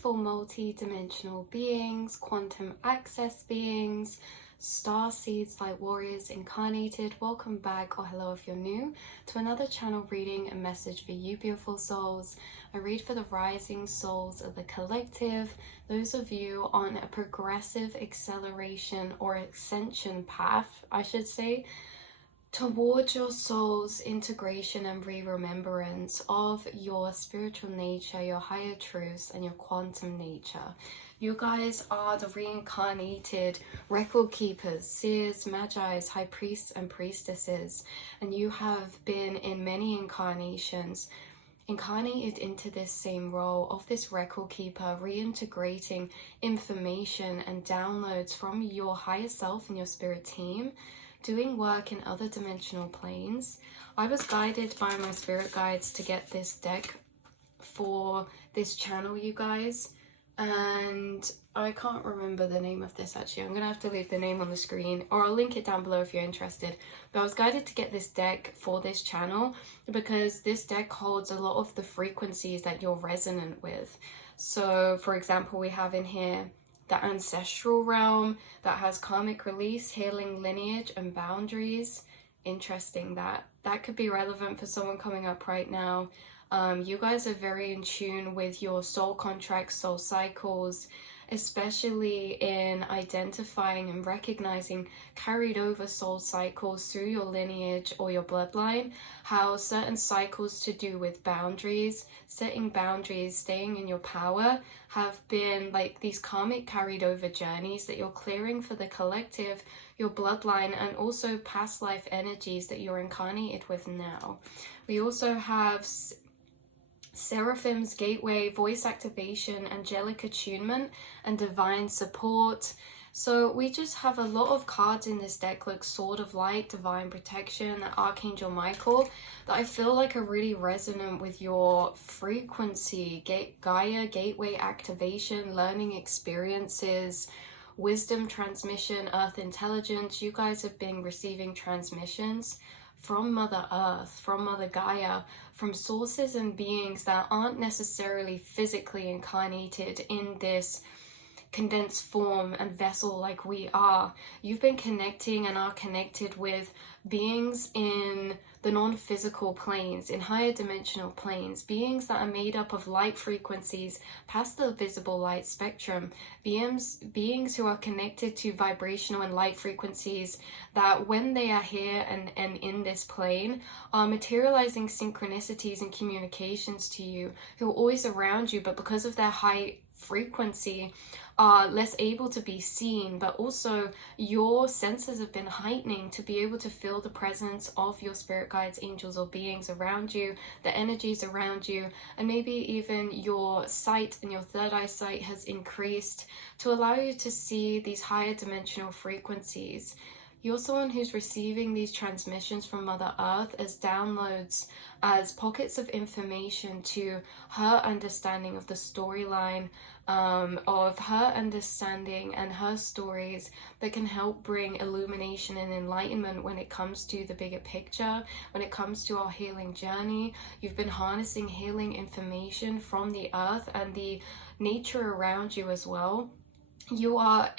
beautiful multi-dimensional beings, quantum access beings, star seeds, light warriors, incarnated. Welcome back, or hello if you're new, to another channel reading and message for you beautiful souls. I read for the rising souls of the collective, those of you on a progressive acceleration or ascension path, I should say, towards your soul's integration and re-remembrance of your spiritual nature, your higher truths, and your quantum nature. You guys are the reincarnated record keepers, seers, magi's, high priests, and priestesses, and you have been in many incarnations incarnated into this same role of this record keeper, reintegrating information and downloads from your higher self and your spirit team, doing work in other dimensional planes. I was guided by my spirit guides to get this deck for this channel, you guys, and I can't remember the name of this actually. I'm gonna have to leave the name on the screen, or I'll link it down below if you're interested. But I was guided to get this deck for this channel because this deck holds a lot of the frequencies that you're resonant with. So for example, we have in here the ancestral realm that has karmic release, healing, lineage, and boundaries. Interesting, that could be relevant for someone coming up right now. You guys are very in tune with your soul contracts, soul cycles, especially in identifying and recognizing carried over soul cycles through your lineage or your bloodline, how certain cycles to do with boundaries, setting boundaries, staying in your power, have been like these karmic carried over journeys that you're clearing for the collective, your bloodline, and also past life energies that you're incarnated with now. We also have Seraphim's gateway, voice activation, angelic attunement, and divine support. So we just have a lot of cards in this deck, like Sword of Light, divine protection, Archangel Michael, that I feel like are really resonant with your frequency. Gaia, gateway activation, learning experiences, wisdom transmission, earth intelligence. You guys have been receiving transmissions from Mother Earth, from Mother Gaia, from sources and beings that aren't necessarily physically incarnated in this condensed form and vessel like we are. You've been connecting and are connected with beings in the non-physical planes, in higher dimensional planes, beings that are made up of light frequencies past the visible light spectrum, beings who are connected to vibrational and light frequencies that when they are here and in this plane are materializing synchronicities and communications to you, who are always around you, but because of their high frequency are less able to be seen, but also your senses have been heightening to be able to feel the presence of your spirit guides, angels, or beings around you, the energies around you, and maybe even your sight and your third eye sight has increased to allow you to see these higher dimensional frequencies. You're someone who's receiving these transmissions from Mother Earth as downloads, as pockets of information to her understanding of the storyline, of her understanding and her stories that can help bring illumination and enlightenment when it comes to the bigger picture, when it comes to our healing journey. You've been harnessing healing information from the earth and the nature around you as well. You are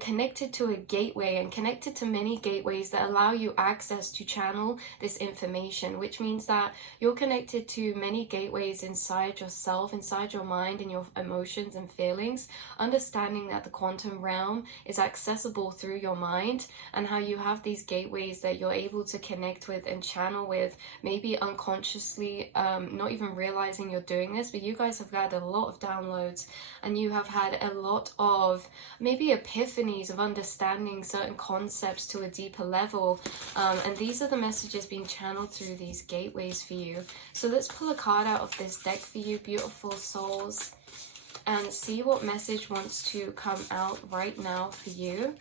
connected to a gateway and connected to many gateways that allow you access to channel this information, which means that you're connected to many gateways inside yourself, inside your mind and your emotions and feelings, understanding that the quantum realm is accessible through your mind, and how you have these gateways that you're able to connect with and channel with, maybe unconsciously, not even realizing you're doing this, but you guys have had a lot of downloads and you have had a lot of maybe epiphanies of understanding certain concepts to a deeper level, and these are the messages being channeled through these gateways for you. So let's pull a card out of this deck for you beautiful souls and see what message wants to come out right now for you.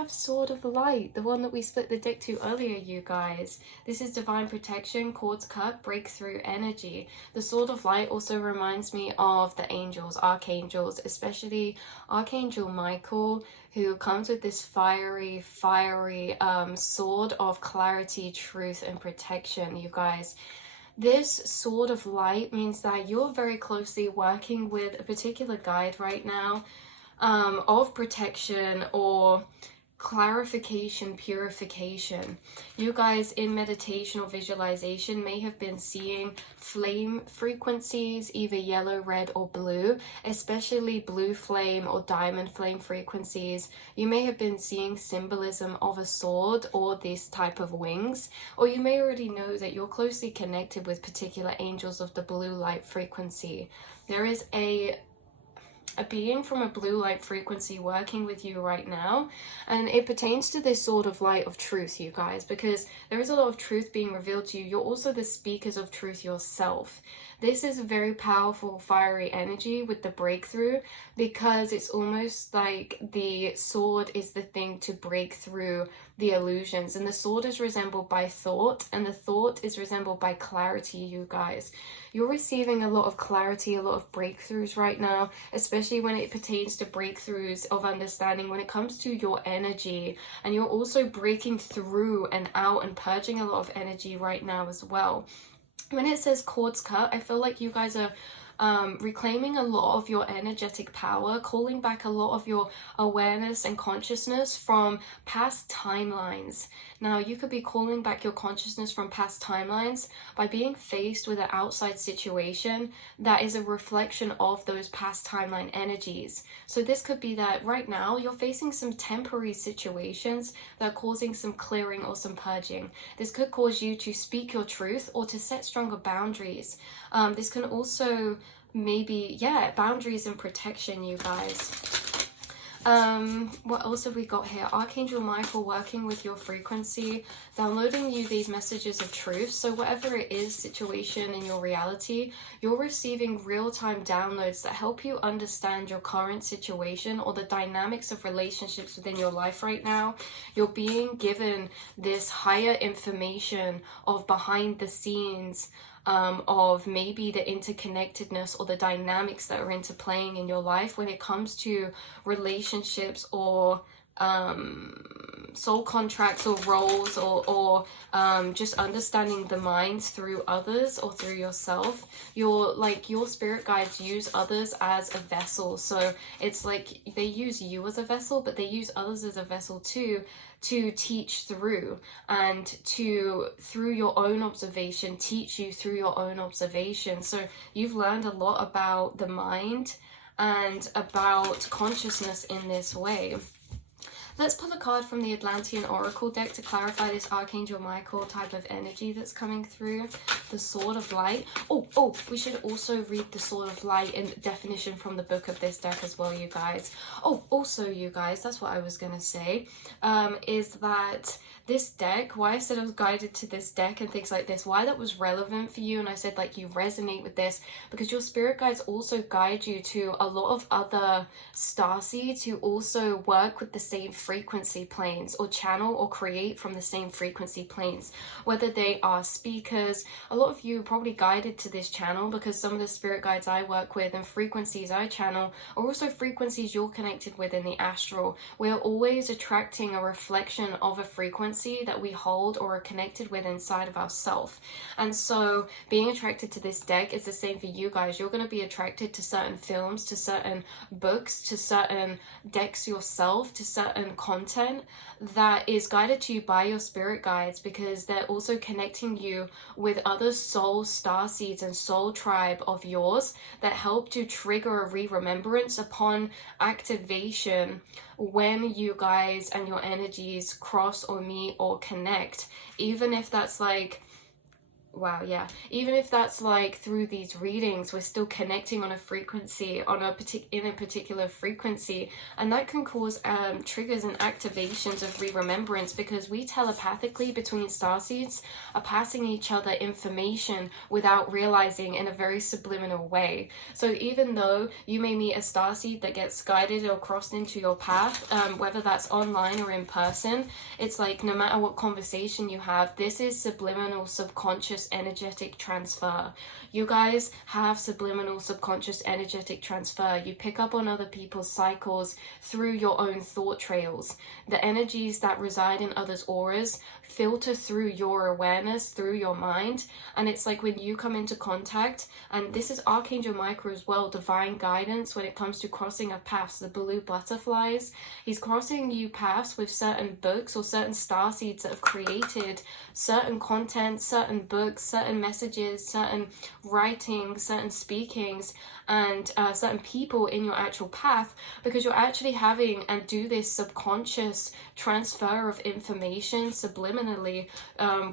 have Sword of Light, the one that we split the deck to earlier, you guys. This is Divine Protection, Quartz Cut, Breakthrough Energy. The Sword of Light also reminds me of the angels, archangels, especially Archangel Michael, who comes with this fiery sword of clarity, truth, and protection, you guys. This Sword of Light means that you're very closely working with a particular guide right now, of protection or clarification, purification. You guys in meditation or visualization may have been seeing flame frequencies, either yellow, red, or blue, especially blue flame or diamond flame frequencies. You may have been seeing symbolism of a sword or this type of wings, or you may already know that you're closely connected with particular angels of the blue light frequency. There is a being from a blue light frequency working with you right now, and it pertains to this Sword of Light of truth, you guys, because there is a lot of truth being revealed to you. You're also the speakers of truth yourself. This is a very powerful fiery energy with the breakthrough, because it's almost like the sword is the thing to break through the illusions, and the sword is resembled by thought, and the thought is resembled by clarity, you guys. You're receiving a lot of clarity, a lot of breakthroughs right now, especially when it pertains to breakthroughs of understanding when it comes to your energy, and you're also breaking through and out and purging a lot of energy right now as well. When it says Quartz Cut, I feel like you guys are reclaiming a lot of your energetic power, calling back a lot of your awareness and consciousness from past timelines. Now, you could be calling back your consciousness from past timelines by being faced with an outside situation that is a reflection of those past timeline energies. So this could be that right now you're facing some temporary situations that are causing some clearing or some purging. This could cause you to speak your truth or to set stronger boundaries. This can also maybe, boundaries and protection, you guys. What else have we got here? Archangel Michael working with your frequency, downloading you these messages of truth. So whatever it is, situation in your reality, you're receiving real-time downloads that help you understand your current situation or the dynamics of relationships within your life right now. You're being given this higher information of behind the scenes, of maybe the interconnectedness or the dynamics that are interplaying in your life when it comes to relationships or soul contracts or roles, or just understanding the mind through others or through yourself. Your spirit guides use others as a vessel, so it's like they use you as a vessel, but they use others as a vessel too, to teach through, and to, through your own observation, teach you through your own observation. So you've learned a lot about the mind and about consciousness in this way. Let's pull a card from the Atlantean Oracle deck to clarify this Archangel Michael type of energy that's coming through. The Sword of Light. Oh, we should also read the Sword of Light in definition from the book of this deck as well, you guys. Oh, also, you guys, that's what I was going to say, is that this deck, why I said I was guided to this deck and things like this, why that was relevant for you, and I said like you resonate with this, because your spirit guides also guide you to a lot of other starseeds who also work with the same frequency planes, or channel or create from the same frequency planes, whether they are speakers. A lot of you are probably guided to this channel because some of the spirit guides I work with and frequencies I channel are also frequencies you're connected with in the astral. We're always attracting a reflection of a frequency that we hold or are connected with inside of ourselves. And so being attracted to this deck is the same for you guys. You're going to be attracted to certain films, to certain books, to certain decks yourself, to certain content that is guided to you by your spirit guides, because they're also connecting you with other soul starseeds and soul tribe of yours that help to trigger a remembrance upon activation when you guys and your energies cross or meet or connect. Even if that's like Wow, yeah. Even if that's like through these readings, we're still connecting on a frequency, on a in a particular frequency, and that can cause triggers and activations of re-remembrance, because we telepathically between starseeds are passing each other information without realizing, in a very subliminal way. So even though you may meet a starseed that gets guided or crossed into your path, whether that's online or in person, it's like no matter what conversation you have, this is subliminal subconscious energetic transfer. You guys have subliminal subconscious energetic transfer. You pick up on other people's cycles through your own thought trails. The energies that reside in others' auras filter through your awareness, through your mind, and it's like when you come into contact, and this is Archangel Michael as well, divine guidance when it comes to crossing of paths, the blue butterflies. He's crossing you paths with certain books or certain starseeds that have created certain content, certain books, certain messages, certain writings, certain speakings, and certain people in your actual path, because you're actually having and do this subconscious transfer of information subliminally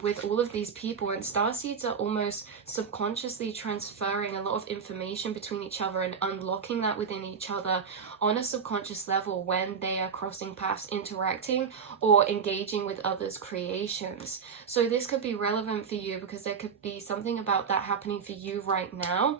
with all of these people. And starseeds are almost subconsciously transferring a lot of information between each other and unlocking that within each other on a subconscious level when they are crossing paths, interacting or engaging with others' creations. So this could be relevant for you because there could be something about that happening for you right now,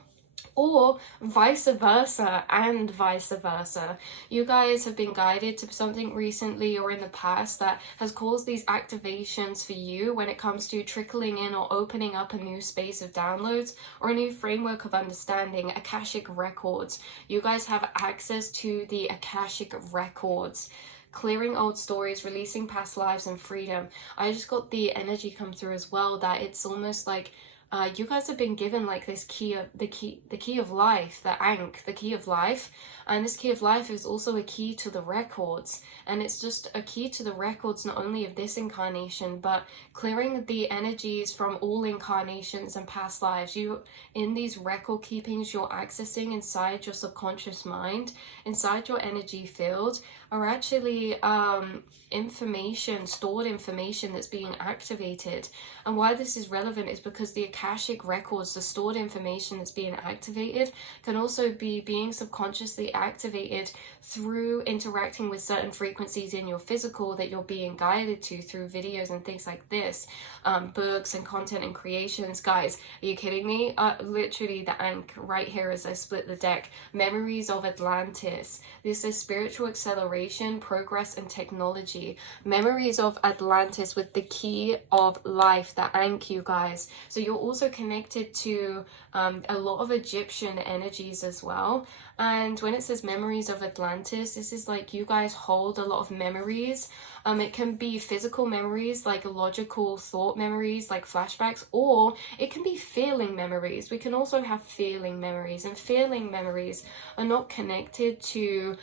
or vice versa, and vice versa. You guys have been guided to something recently or in the past that has caused these activations for you when it comes to trickling in or opening up a new space of downloads or a new framework of understanding. Akashic records. You guys have access to the Akashic records. Clearing old stories, releasing past lives, and freedom. I just got the energy come through as well that it's almost like you guys have been given like this key of the key of life, the Ankh, the key of life, and this key of life is also a key to the records, and it's just a key to the records not only of this incarnation but clearing the energies from all incarnations and past lives. You, in these record keepings you're accessing inside your subconscious mind, inside your energy field, are actually information, stored information that's being activated. And why this is relevant is because the Akashic records, the stored information that's being activated, can also be being subconsciously activated through interacting with certain frequencies in your physical that you're being guided to through videos and things like this, books and content and creations. Guys, are you kidding me? Literally the Ankh right here as I split the deck. Memories of Atlantis. This is spiritual acceleration, progress and technology. Memories of Atlantis with the key of life, the Ankh, you guys. So you're also connected to a lot of Egyptian energies as well. And when it says memories of Atlantis, this is like you guys hold a lot of memories. It can be physical memories, like logical thought memories, like flashbacks, or it can be feeling memories. We can also have feeling memories, and feeling memories are not connected to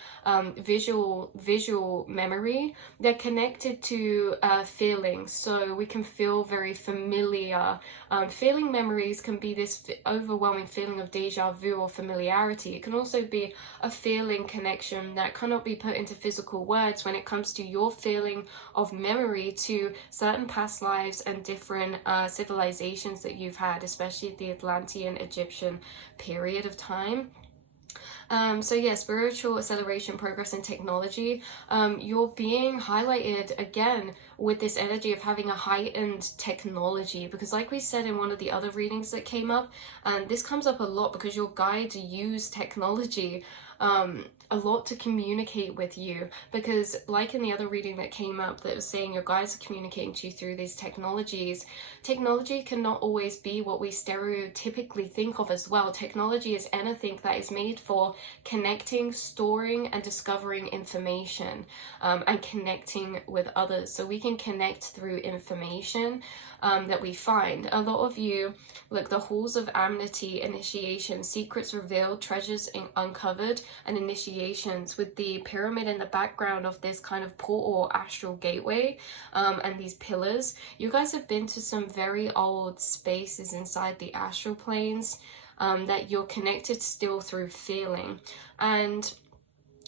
visual memory. They're connected to feelings, so we can feel very familiar. Feeling memories can be this overwhelming feeling of deja vu or familiarity. It can also be a feeling connection that cannot be put into physical words when it comes to your feeling of memory to certain past lives and different civilizations that you've had, especially the Atlantean Egyptian period of time. So yeah, spiritual acceleration, progress and technology. You're being highlighted again with this energy of having a heightened technology, because like we said in one of the other readings that came up, and this comes up a lot because your guides use technology a lot to communicate with you, because like in the other reading that came up that was saying your guides are communicating to you through these technologies. Technology cannot always be what we stereotypically think of as well. Technology is anything that is made for connecting, storing and discovering information, and connecting with others. So we can connect through information that we find. A lot of you, look, the halls of amity, initiation, secrets revealed, treasures uncovered, and initiations, with the pyramid in the background of this kind of portal astral gateway, and these pillars. You guys have been to some very old spaces inside the astral planes that you're connected still through feeling. And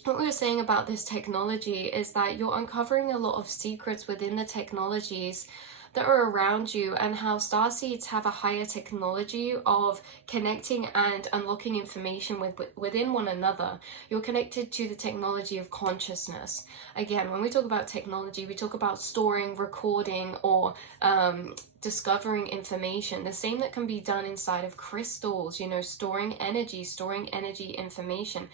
what we were saying about this technology is that you're uncovering a lot of secrets within the technologies that are around you, and how starseeds have a higher technology of connecting and unlocking information within one another. You're connected to the technology of consciousness. Again, when we talk about technology, we talk about storing, recording, or discovering information. The same that can be done inside of crystals, you know, storing energy information.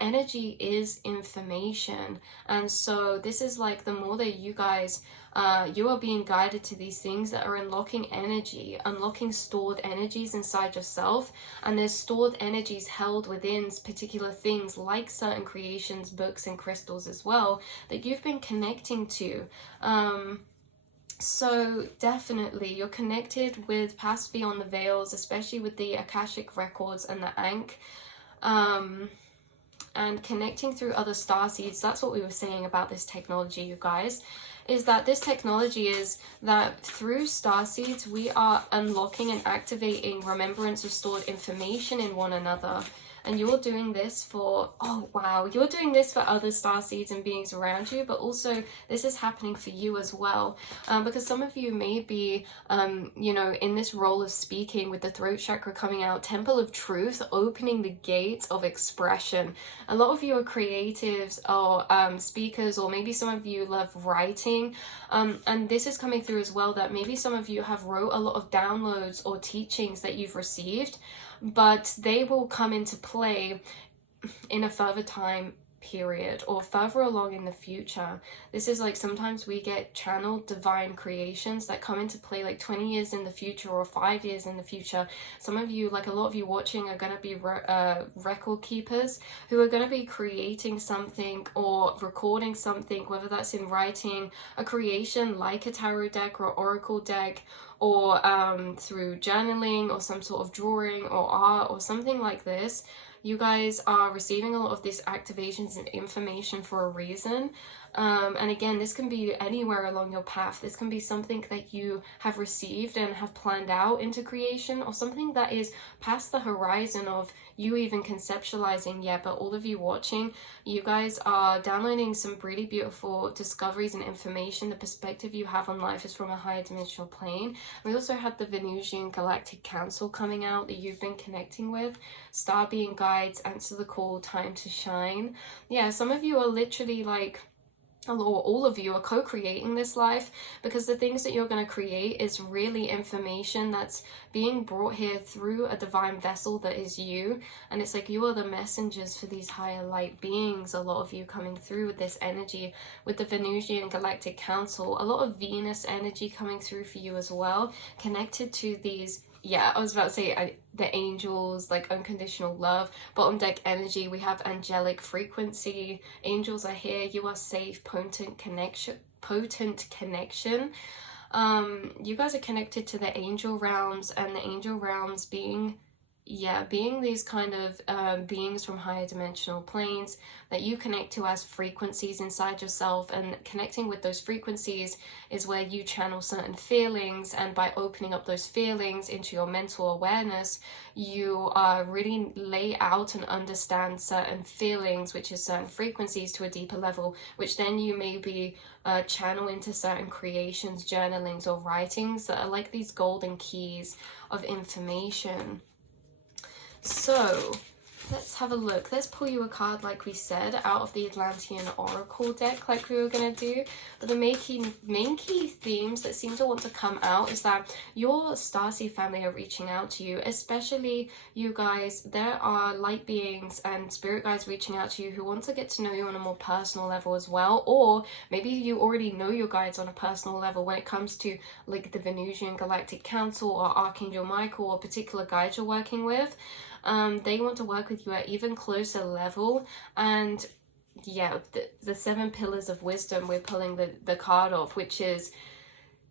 Energy is information. And so this is like, the more that you guys you are being guided to these things that are unlocking energy, unlocking stored energies inside yourself. And there's stored energies held within particular things, like certain creations, books, and crystals as well, that you've been connecting to. So definitely you're connected with past beyond the veils, especially with the Akashic records and the Ankh. And connecting through other starseeds. That's what we were saying about this technology, you guys, is that this technology is that through starseeds we are unlocking and activating remembrance of stored information in one another. And you're doing this for, oh wow, you're doing this for other starseeds and beings around you, but also this is happening for you as well. Because some of you may be, you know, in this role of speaking with the throat chakra coming out, Temple of Truth, opening the gates of expression. A lot of you are creatives or speakers, or maybe some of you love writing. And this is coming through as well, that maybe some of you have wrote a lot of downloads or teachings that you've received, but they will come into play in a further time period or further along in the future. This is like, sometimes we get channeled divine creations that come into play like 20 years in the future or 5 years in the future. Some of you, like a lot of you watching, are going to be record keepers who are going to be creating something or recording something, whether that's in writing, a creation like a tarot deck or oracle deck, or through journaling or some sort of drawing or art or something like this. You guys are receiving a lot of these activations and information for a reason. And again, this can be anywhere along your path. This can be something that you have received and have planned out into creation, or something that is past the horizon of you even conceptualizing yet. But all of you watching, you guys are downloading some really beautiful discoveries and information. The perspective you have on life is from a higher dimensional plane. We also had the Venusian Galactic Council coming out that you've been connecting with. Star being guides, answer the call, time to shine. Yeah, some of you are literally like, or all of you are co-creating this life, because the things that you're going to create is really information that's being brought here through a divine vessel that is you. And it's like, you are the messengers for these higher light beings. A lot of you coming through with this energy, with the Venusian Galactic Council, a lot of Venus energy coming through for you as well, connected to these, yeah, I was about to say the angels, like unconditional love. Bottom deck energy, we have angelic frequency. Angels are here. You are safe. Potent connection. You guys are connected to the angel realms, and the angel realms being these kind of beings from higher dimensional planes that you connect to as frequencies inside yourself. And connecting with those frequencies is where you channel certain feelings, and by opening up those feelings into your mental awareness, you really lay out and understand certain feelings, which is certain frequencies, to a deeper level, which then you maybe channel into certain creations, journalings, or writings that are like these golden keys of information. So let's have a look. Let's pull you a card, like we said, out of the Atlantean Oracle deck, like we were going to do. But the main key themes that seem to want to come out is that your starseed family are reaching out to you, especially you guys. There are light beings and spirit guides reaching out to you who want to get to know you on a more personal level as well. Or maybe you already know your guides on a personal level when it comes to like the Venusian Galactic Council or Archangel Michael, or particular guides you're working with. They want to work with you at even closer level. And yeah, the 7 pillars of wisdom, we're pulling the card of, which is,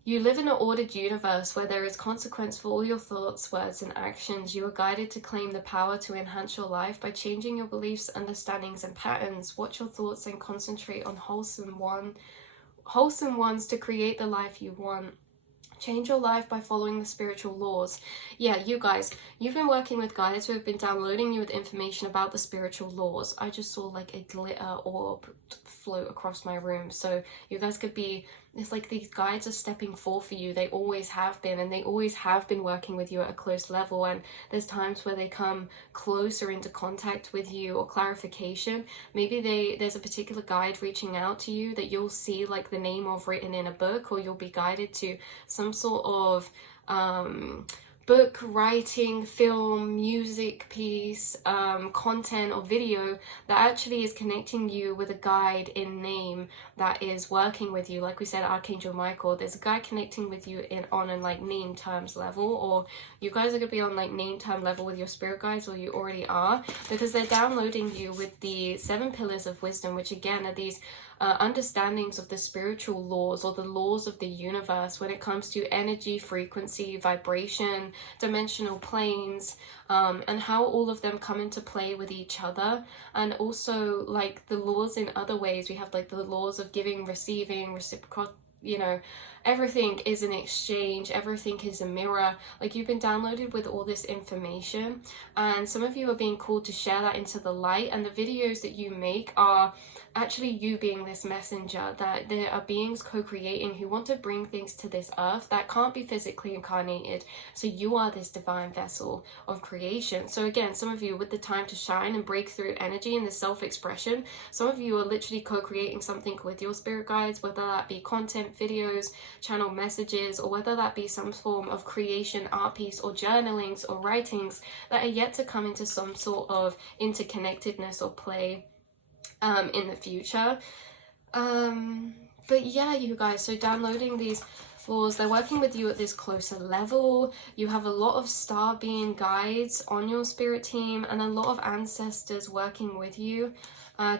you live in an ordered universe where there is consequence for all your thoughts, words, and actions. You are guided to claim the power to enhance your life by changing your beliefs, understandings, and patterns. Watch your thoughts and concentrate on wholesome ones to create the life you want. Change your life by following the spiritual laws. Yeah, you guys, you've been working with guides who have been downloading you with information about the spiritual laws. I just saw like a glitter orb float across my room. So you guys could be it's like these guides are stepping forth for you. They always have been, and they always have been working with you at a close level. And there's times where they come closer into contact with you or clarification. Maybe there's a particular guide reaching out to you that you'll see like the name of written in a book, or you'll be guided to some sort of book, writing, film, music piece, content or video that actually is connecting you with a guide in name that is working with you. Like we said, Archangel Michael, there's a guy connecting with you on a like name terms level, or you guys are going to be on like name term level with your spirit guides, or you already are, because they're downloading you with the 7 pillars of wisdom, which again are these understandings of the spiritual laws or the laws of the universe when it comes to energy, frequency, vibration, dimensional planes, and how all of them come into play with each other. And also like the laws in other ways. We have like the laws of giving, receiving, reciprocal, you know, everything is an exchange, everything is a mirror. Like you've been downloaded with all this information, and some of you are being called to share that into the light, and the videos that you make are actually you being this messenger, that there are beings co-creating who want to bring things to this earth that can't be physically incarnated. So you are this divine vessel of creation. So again, some of you with the time to shine and break through energy and the self-expression, some of you are literally co-creating something with your spirit guides, whether that be content, videos, channel messages, or whether that be some form of creation, art piece, or journalings or writings that are yet to come into some sort of interconnectedness or play in the future. But yeah, you guys, so downloading these laws, they're working with you at this closer level. You have a lot of star being guides on your spirit team, and a lot of ancestors working with you,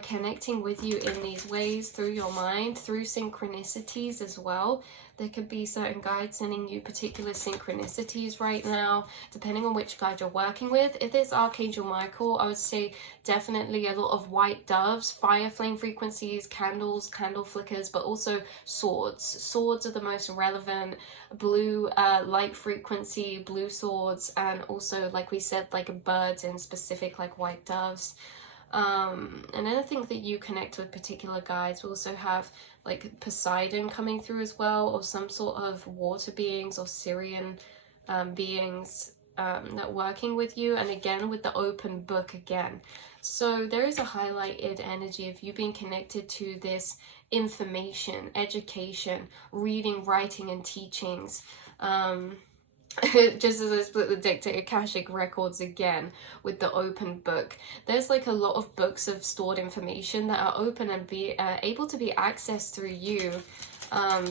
connecting with you in these ways through your mind, through synchronicities as well. There could be certain guides sending you particular synchronicities right now, depending on which guide you're working with. If it's Archangel Michael, I would say definitely a lot of white doves, fire flame frequencies, candles, candle flickers, but also swords. Swords are the most relevant. Blue light frequency, blue swords, and also, like we said, like birds in specific, like white doves. And then I think that you connect with particular guides. We also have like Poseidon coming through as well, or some sort of water beings or Syrian beings that working with you, and again with the open book again. So there is a highlighted energy of you being connected to this information, education, reading, writing, and teachings. Just as I split the deck to Akashic records again with the open book, there's like a lot of books of stored information that are open and be able to be accessed through you,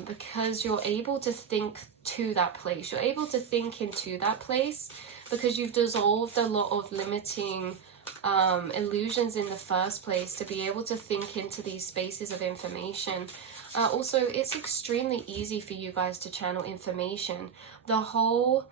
because you're able to think to that place. You're able to think into that place because you've dissolved a lot of limiting illusions in the first place to be able to think into these spaces of information. Also, it's extremely easy for you guys to channel information. The whole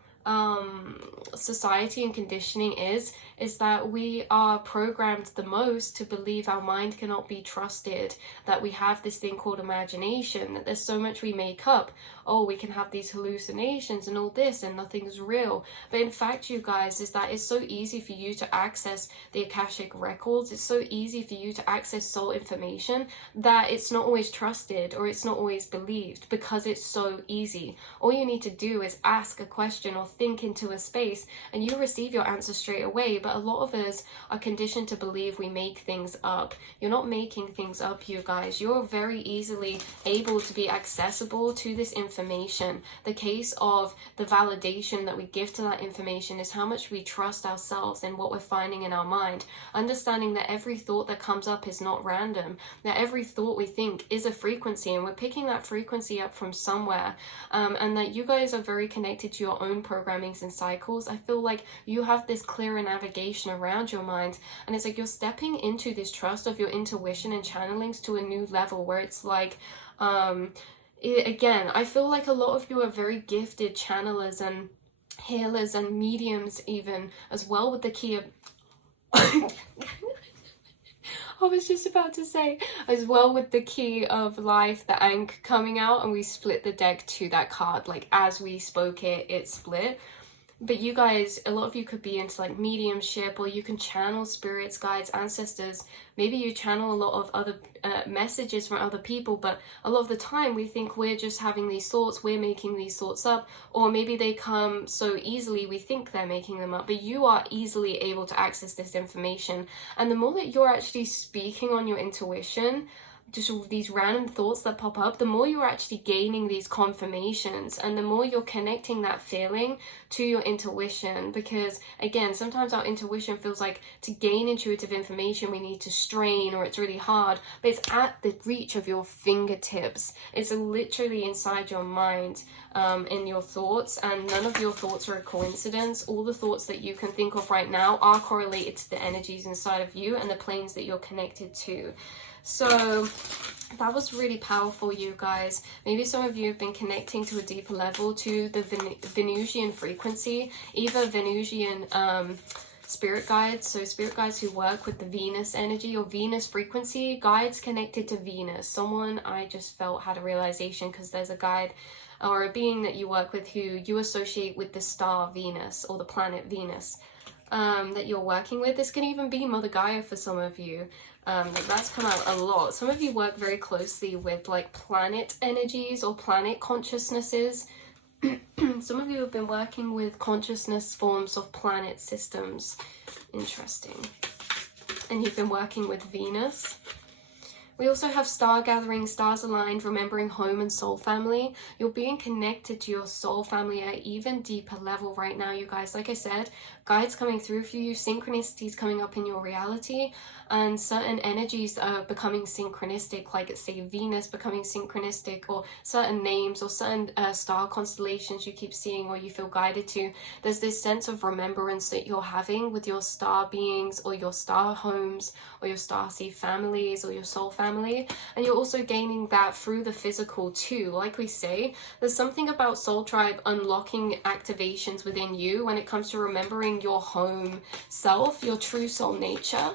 society and conditioning is that we are programmed the most to believe our mind cannot be trusted, that we have this thing called imagination, that there's so much we make up. Oh, we can have these hallucinations and all this and nothing's real. But in fact, you guys, is that it's so easy for you to access the Akashic records. It's so easy for you to access soul information that it's not always trusted or it's not always believed because it's so easy. All you need to do is ask a question or think into a space and you receive your answer straight away. But a lot of us are conditioned to believe we make things up. You're not making things up, you guys. You're very easily able to be accessible to this information. The case of the validation that we give to that information is how much we trust ourselves and what we're finding in our mind. Understanding that every thought that comes up is not random, that every thought we think is a frequency and we're picking that frequency up from somewhere, and that you guys are very connected to your own programmings and cycles. I feel like you have this clearer navigation around your mind, and it's like you're stepping into this trust of your intuition and channelings to a new level where it's like again, I feel like a lot of you are very gifted channelers and healers and mediums even as well, with the key of I was just about to say, as well with the key of life, the Ankh coming out, and we split the deck to that card. Like as we spoke it split. But you guys, a lot of you could be into like mediumship, or you can channel spirits, guides, ancestors. Maybe you channel a lot of other messages from other people, but a lot of the time we think we're just having these thoughts, we're making these thoughts up, or maybe they come so easily we think they're making them up, but you are easily able to access this information. And the more that you're actually speaking on your intuition, just these random thoughts that pop up, the more you're actually gaining these confirmations, and the more you're connecting that feeling to your intuition. Because again, sometimes our intuition feels like to gain intuitive information we need to strain, or it's really hard, but it's at the reach of your fingertips. It's literally inside your mind, in your thoughts, and none of your thoughts are a coincidence. All the thoughts that you can think of right now are correlated to the energies inside of you and the planes that you're connected to. So that was really powerful, you guys. Maybe some of you have been connecting to a deeper level to the Venusian frequency, either Venusian spirit guides, so spirit guides who work with the Venus energy or Venus frequency, guides connected to Venus. Someone I just felt had a realization, because there's a guide or a being that you work with who you associate with the star Venus or the planet Venus. That you're working with. This can even be Mother Gaia for some of you. Like that's come out a lot. Some of you work very closely with like planet energies or planet consciousnesses. Some of you have been working with consciousness forms of planet systems. Interesting. And you've been working with Venus. We also have star gathering, stars aligned, remembering home and soul family. You're being connected to your soul family at an even deeper level right now, you guys. Like I said, guides coming through for you, synchronicities coming up in your reality, and certain energies are becoming synchronistic, like say Venus becoming synchronistic, or certain names or certain star constellations you keep seeing or you feel guided to. There's this sense of remembrance that you're having with your star beings or your star homes or your starseed families or your soul family, and you're also gaining that through the physical too. Like we say, there's something about Soul Tribe unlocking activations within you when it comes to remembering your home self, your true soul nature,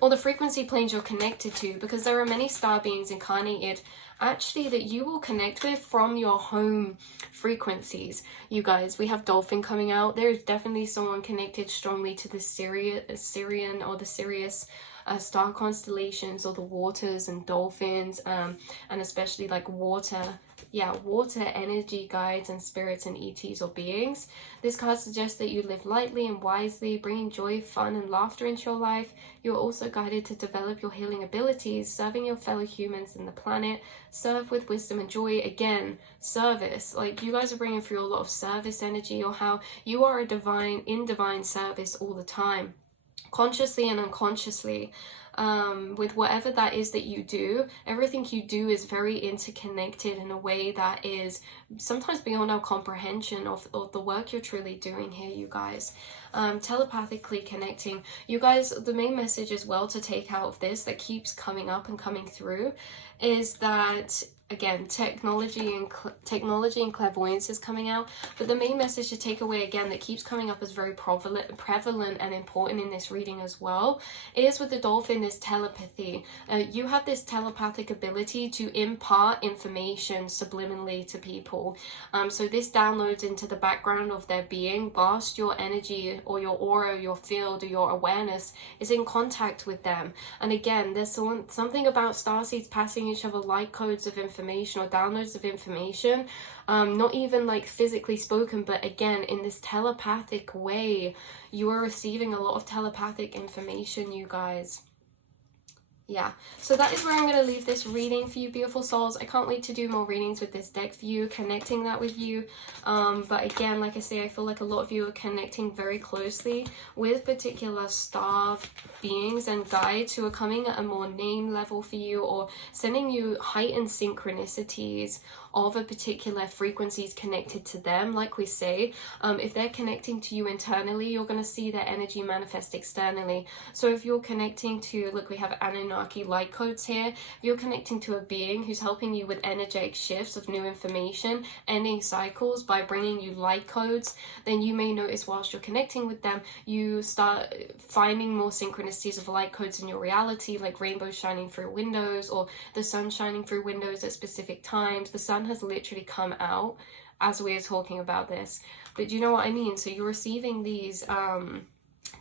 or the frequency planes you're connected to, because there are many star beings incarnated actually that you will connect with from your home frequencies. You guys, we have Dolphin coming out. There's definitely someone connected strongly to the Syrian or the Sirius star constellations, or the waters and dolphins, and especially like water energy guides and spirits and ETs or beings. This card suggests that you live lightly and wisely, bringing joy, fun, and laughter into your life. You're also guided to develop your healing abilities, serving your fellow humans and the planet. Serve with wisdom and joy. Again, service. Like you guys are bringing through a lot of service energy, or how you are in divine service all the time, consciously and unconsciously. With whatever that is that you do, everything you do is very interconnected in a way that is sometimes beyond our comprehension of the work you're truly doing here, you guys. Telepathically connecting. You guys, the main message as well to take out of this that keeps coming up and coming through is that, again, technology and clairvoyance is coming out, but the main message to take away, again, that keeps coming up as very prevalent and important in this reading as well, is with the dolphin, this telepathy. You have this telepathic ability to impart information subliminally to people. So this downloads into the background of their being whilst your energy or your aura, your field, or your awareness is in contact with them. And again, there's something about starseeds passing each other light codes of information or downloads of information, not even like physically spoken, but again in this telepathic way. You are receiving a lot of telepathic information, you guys. Yeah, so that is where I'm going to leave this reading for you, beautiful souls. I can't wait to do more readings with this deck for you, connecting that with you. But again, like I say, I feel like a lot of you are connecting very closely with particular star beings and guides who are coming at a more name level for you, or sending you heightened synchronicities of a particular frequencies connected to them. Like we say, if they're connecting to you internally, you're going to see their energy manifest externally. So if you're connecting to, look, we have Anunnaki light codes here. If you're connecting to a being who's helping you with energetic shifts of new information, ending cycles by bringing you light codes, then you may notice whilst you're connecting with them, you start finding more synchronicities of light codes in your reality, like rainbows shining through windows, or the sun shining through windows at specific times. The sun has literally come out as we are talking about this. But do you know what I mean? So you're receiving these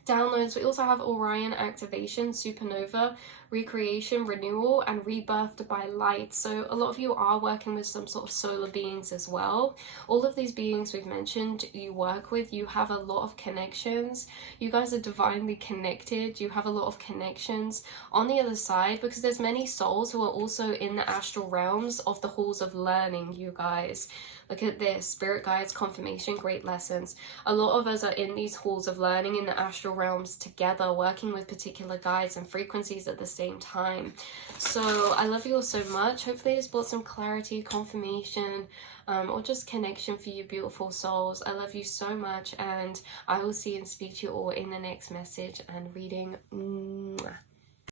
downloads. We also have Orion activation, supernova, recreation, renewal, and rebirthed by light. So a lot of you are working with some sort of solar beings as well. All of these beings we've mentioned you work with, you have a lot of connections. You guys are divinely connected. You have a lot of connections on the other side, because there's many souls who are also in the astral realms of the halls of learning, you guys. Look at this, spirit guides, confirmation, great lessons. A lot of us are in these halls of learning in the astral realms together, working with particular guides and frequencies at the same time. So I love you all so much. Hopefully it's brought some clarity, confirmation, or just connection for you beautiful souls. I love you so much, and I will see and speak to you all in the next message and reading. Mwah.